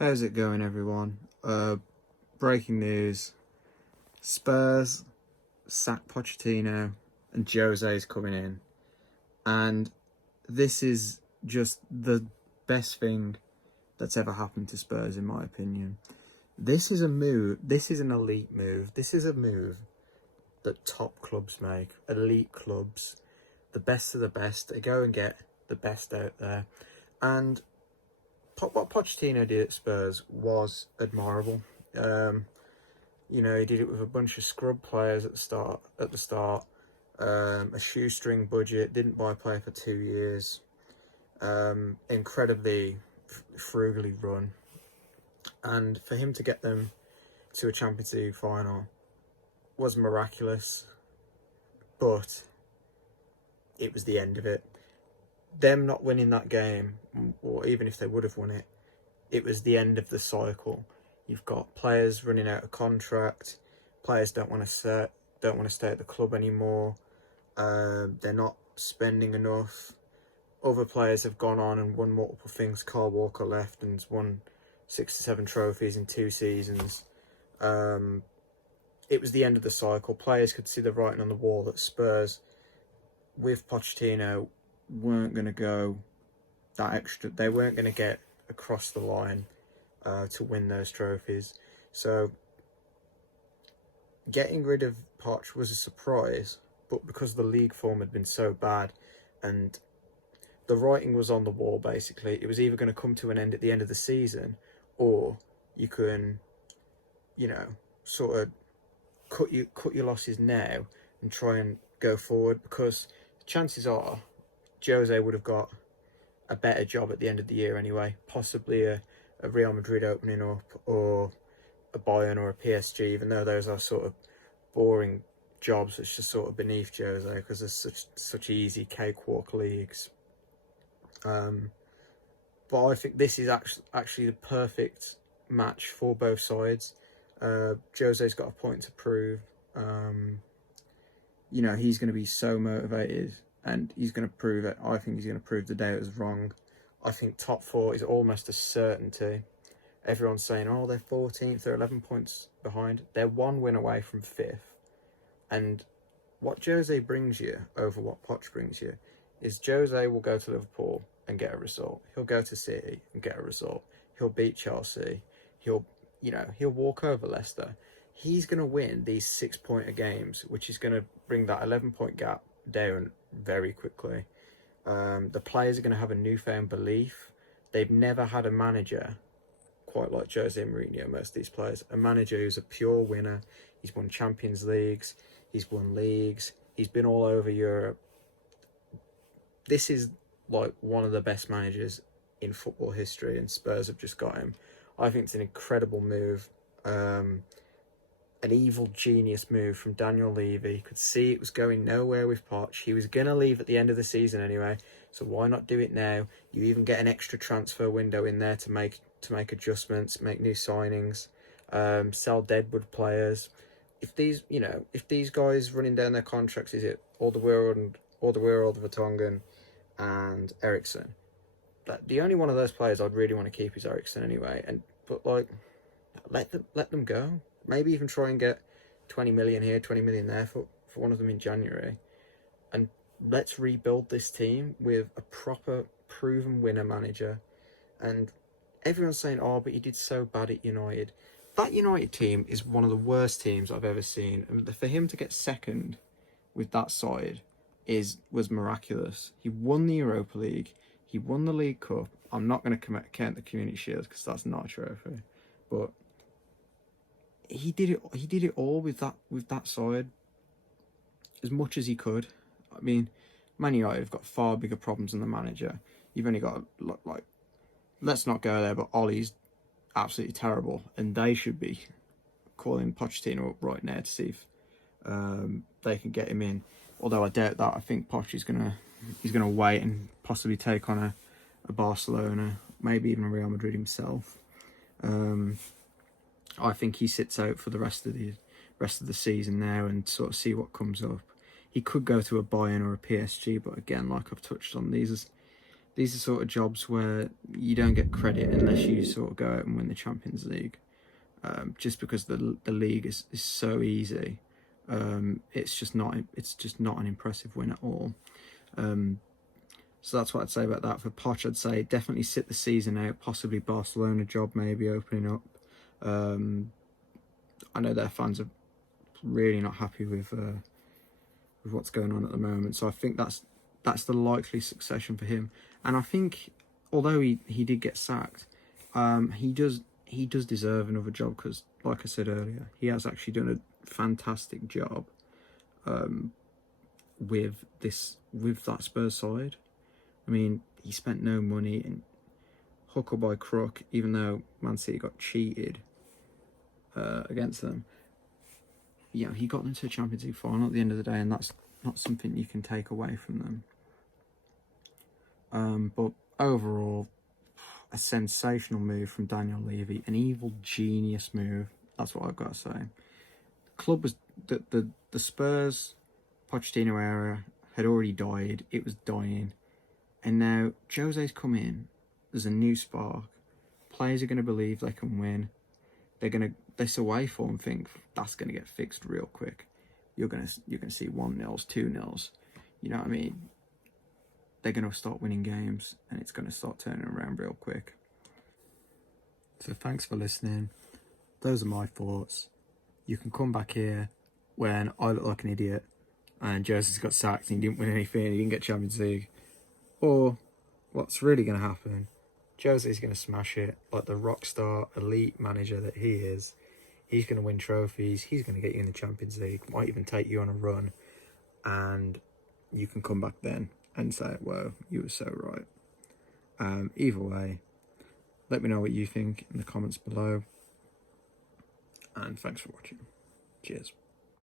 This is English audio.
How's it going, everyone? Breaking news. Spurs sack Pochettino and Jose's coming in. And this is just the best thing that's ever happened to Spurs, in my opinion. This is a move. This is an elite move. This is a move that top clubs make. Elite clubs. The best of the best. They go and get the best out there. And what Pochettino did at Spurs was admirable. He did it with a bunch of scrub players at the start, a shoestring budget, didn't buy a player for 2 years, incredibly frugally run, and for him to get them to a Champions League final was miraculous, but it was the end of it. Them not winning that game, or even if they would have won it, it was the end of the cycle. You've got players running out of contract. Players don't want to stay at the club anymore. They're not spending enough. Other players have gone on and won multiple things. Carl Walker left and won 6 to 7 trophies in 2 seasons. It was the end of the cycle. Players could see the writing on the wall that Spurs, with Pochettino, weren't going to go that extra. They weren't going to get across the line to win those trophies. So getting rid of Poch was a surprise, but because the league form had been so bad and the writing was on the wall, basically, it was either going to come to an end at the end of the season, or you can, sort of cut your losses now and try and go forward, because chances are Jose would have got a better job at the end of the year anyway, possibly a Real Madrid opening up, or a Bayern or a PSG, even though those are sort of boring jobs. It's just sort of beneath Jose because there's such easy cakewalk leagues. But I think this is actually the perfect match for both sides. Jose's got a point to prove. He's going to be so motivated, and he's going to prove it. I think he's going to prove the day it was wrong. I think top 4 is almost a certainty. Everyone's saying, oh, they're 14th, they're 11 points behind. They're 1 win away from 5th. And what Jose brings you over what Poch brings you is Jose will go to Liverpool and get a result. He'll go to City and get a result. He'll beat Chelsea. He'll walk over Leicester. He's going to win these 6-pointer games, which is going to bring that 11-point gap down very quickly. The players are going to have a newfound belief. They've never had a manager quite like Jose Mourinho, most of these players. A manager who's a pure winner. He's won Champions Leagues. He's won leagues. He's been all over Europe. This is like one of the best managers in football history, and Spurs have just got him. I think it's an incredible move. An evil genius move from Daniel Levy. You could see it was going nowhere with Poch. He was going to leave at the end of the season anyway, so why not do it now? You even get an extra transfer window in there to make adjustments, make new signings, sell deadwood players. If these guys running down their contracts, is it Alderweireld, Vertonghen and Eriksen? The only one of those players I'd really want to keep is Eriksen anyway. But let them go. Maybe even try and get 20 million here, 20 million there for one of them in January. And let's rebuild this team with a proper, proven winner manager. And everyone's saying, oh, but he did so bad at United. That United team is one of the worst teams I've ever seen. And for him to get second with that side was miraculous. He won the Europa League. He won the League Cup. I'm not going to count the Community Shield because that's not a trophy. But he did it all with that side as much as he could. I mean, Man United have got far bigger problems than the manager. You've only got, like, let's not go there, but Ollie's absolutely terrible, and they should be calling Pochettino up right now to see if they can get him in. Although I doubt that. I think Poch is gonna wait and possibly take on a Barcelona, maybe even a Real Madrid himself. I think he sits out for the rest of the season now and sort of see what comes up. He could go to a Bayern or a PSG, but again, like I've touched on, these these are sort of jobs where you don't get credit unless you sort of go out and win the Champions League. Just because the league is so easy. It's just not an impressive win at all. So that's what I'd say about that. For Poch, I'd say definitely sit the season out, possibly Barcelona job maybe opening up. I know their fans are really not happy with what's going on at the moment, so I think that's the likely succession for him. And I think, although he did get sacked, he does deserve another job because, like I said earlier, he has actually done a fantastic job with that Spurs side. I mean, he spent no money, and hook or by crook, even though Man City got cheated against them, you know, he got them to a Champions League final at the end of the day, and that's not something you can take away from them. But overall, a sensational move from Daniel Levy, an evil genius move. That's what I've got to say. The club was the Spurs Pochettino era had already died. It was dying, and now Jose's come in. There's a new spark. Players are going to believe they can win. This away form thing, that's going to get fixed real quick. You're going to see 1-0s, 2-0s. You know what I mean? They're going to start winning games, and it's going to start turning around real quick. So thanks for listening. Those are my thoughts. You can come back here when I look like an idiot and Jose's got sacked and he didn't win anything, he didn't get Champions League. Or what's really going to happen, Jose's going to smash it like the rock star elite manager that he is. He's going to win trophies. He's going to get you in the Champions League. Might even take you on a run. And you can come back then and say, whoa, you were so right. Either way, let me know what you think in the comments below. And thanks for watching. Cheers.